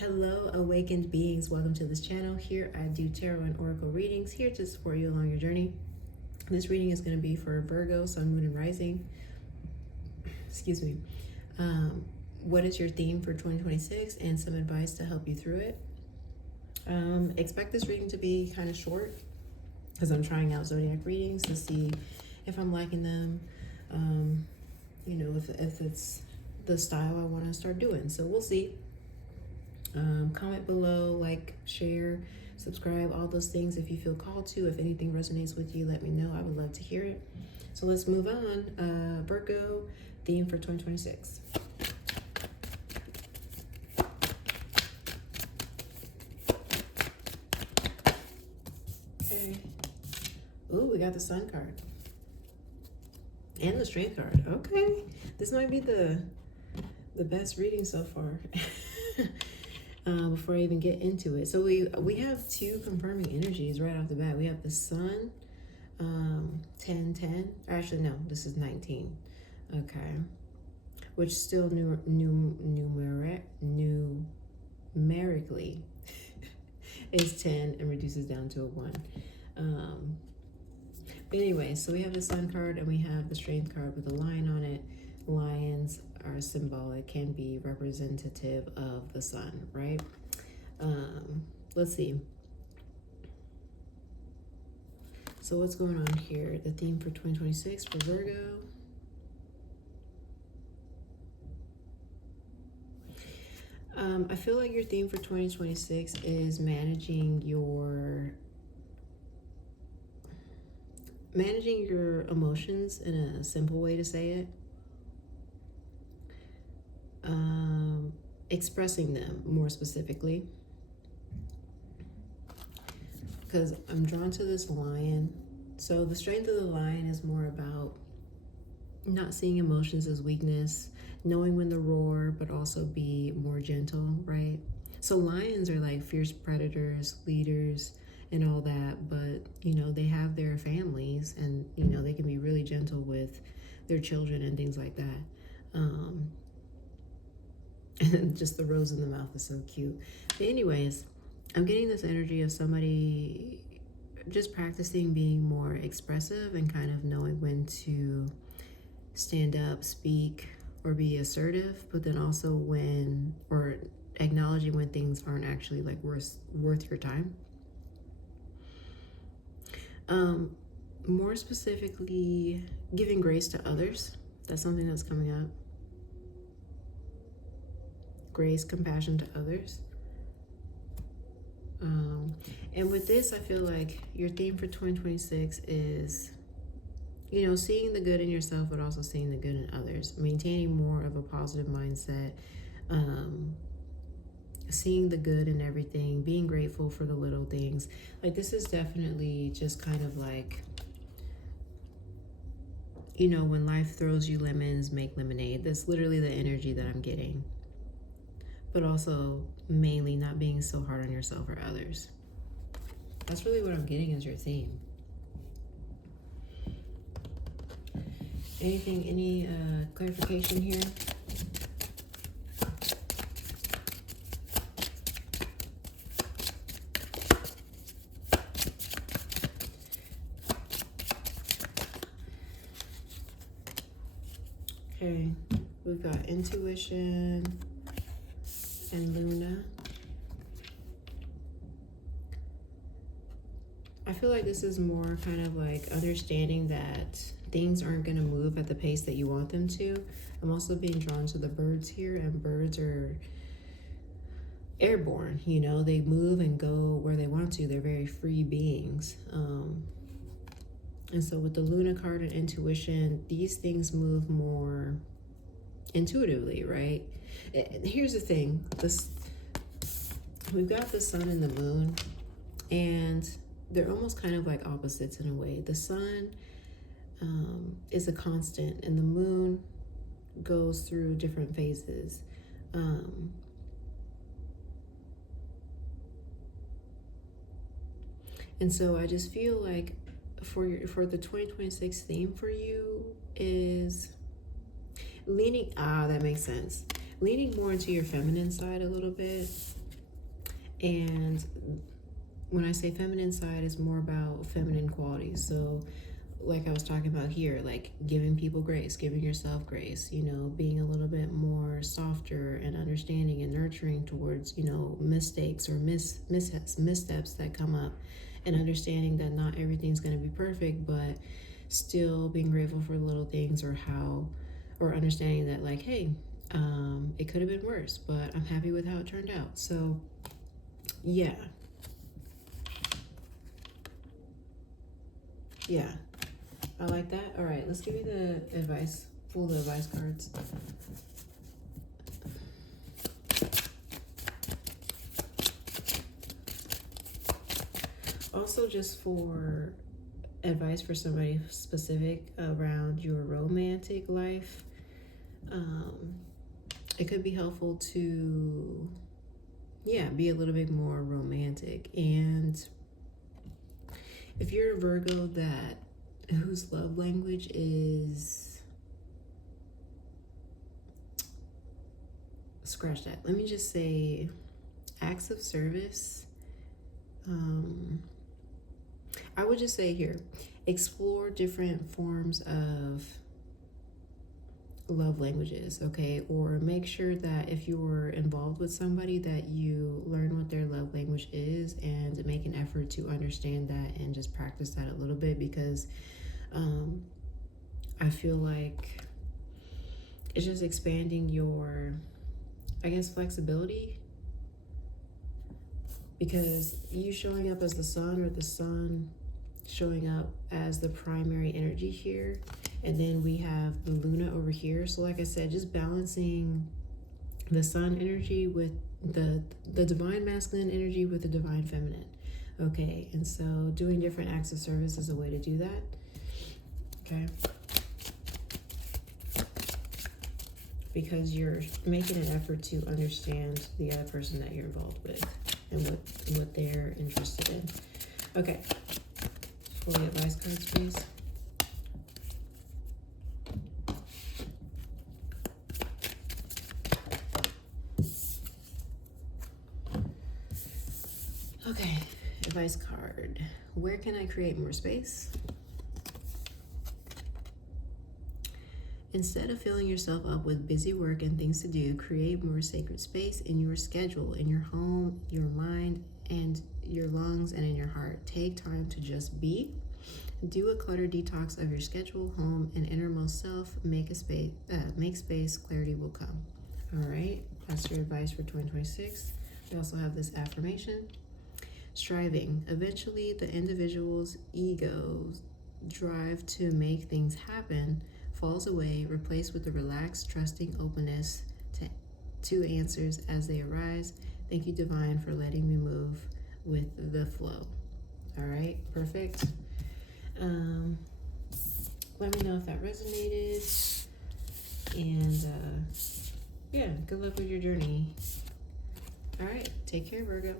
Hello, awakened beings. Welcome to this channel. Here I do tarot and oracle readings here to support you along your journey. This reading is going to be for Virgo, Sun, Moon, and Rising. Excuse me. What is your theme for 2026 and some advice to help you through it? Expect this reading to be kind of short because I'm trying out zodiac readings to see if I'm liking them. If it's the style I want to start doing. So we'll see. Comment below, like, share, subscribe, all those things if you feel called to. If anything resonates with you, let me know. I would love to hear it. So let's move on. Virgo, theme for 2026. Okay. Ooh, we got the Sun card. And the Strength card. Okay. This might be the best reading so far. Before I even get into it. So we have two confirming energies right off the bat. We have the Sun, 10-10. Actually, no, this is 19. Okay. Which still numerically is 10 and reduces down to a 1. But anyway, so we have the Sun card and we have the Strength card with a lion on it. Lions are symbolic, can be representative of the sun, right? Let's see. So what's going on here? The theme for 2026 for Virgo. I feel like your theme for 2026 is managing your emotions in a simple way to say it. Expressing them more specifically, because I'm drawn to this lion. So the strength of the lion is more about not seeing emotions as weakness, knowing when to roar, but also be more gentle, right? So lions are like fierce predators, leaders, and all that, but they have their families, and they can be really gentle with their children and things like that. And just the rose in the mouth is so cute. But anyways, I'm getting this energy of somebody just practicing being more expressive and kind of knowing when to stand up, speak, or be assertive, but then also acknowledging when things aren't actually like worth your time. More specifically, giving grace to others. That's something that's coming up. Grace, compassion to others. And with this, I feel like your theme for 2026 is, seeing the good in yourself, but also seeing the good in others, maintaining more of a positive mindset, seeing the good in everything, being grateful for the little things. Like, this is definitely just kind of like, when life throws you lemons, make lemonade. That's literally the energy that I'm getting. But also mainly not being so hard on yourself or others. That's really what I'm getting as your theme. Any clarification here? Okay, we've got intuition and Luna. I feel like this is more kind of like understanding that things aren't going to move at the pace that you want them to. I'm also being drawn to the birds here, and birds are airborne, they move and go where they want to. They're very free beings. And so with the Luna card and intuition, these things move more intuitively, right? Here's the thing. We've got the sun and the moon, and they're almost kind of like opposites in a way. The sun is a constant, and the moon goes through different phases. And so I just feel like for the 2026 theme for you is leaning, that makes sense. Leaning more into your feminine side a little bit. And when I say feminine side, it's more about feminine qualities. So like I was talking about here, like giving people grace, giving yourself grace, you know, being a little bit more softer and understanding and nurturing towards, you know, mistakes or missteps that come up, and understanding that not everything's going to be perfect, but still being grateful for little things, or understanding that, like, hey, it could have been worse, but I'm happy with how it turned out. So yeah, I like that. All right, let's give you the advice, full advice cards. Also, just for advice for somebody specific around your romantic life, it could be helpful to, be a little bit more romantic. And if you're a Virgo whose love language is, scratch that. Let me just say acts of service. I would just say here, explore different forms of love languages, okay? Or make sure that if you're involved with somebody, that you learn what their love language is and make an effort to understand that and just practice that a little bit, because I feel like it's just expanding your, I guess, flexibility. Because you showing up as the sun, or the sun showing up as the primary energy here, and then we have the Luna over here. So like I said, just balancing the sun energy with the divine masculine energy with the divine feminine. Okay, and so doing different acts of service is a way to do that. Okay, because you're making an effort to understand the other person that you're involved with and what they're interested in. Okay, for the advice cards, please. Okay, advice card. Where can I create more space? Instead of filling yourself up with busy work and things to do, create more sacred space in your schedule, in your home, your mind, and your lungs, and in your heart. Take time to just be. Do a clutter detox of your schedule, home, and innermost self. Make space, clarity will come. All right, that's your advice for 2026. We also have this affirmation. Striving. Eventually, the individual's ego's drive to make things happen falls away, replaced with the relaxed, trusting openness to answers as they arise. Thank you, Divine, for letting me move with the flow. All right, perfect. Let me know if that resonated. And good luck with your journey. All right, take care, Virgo.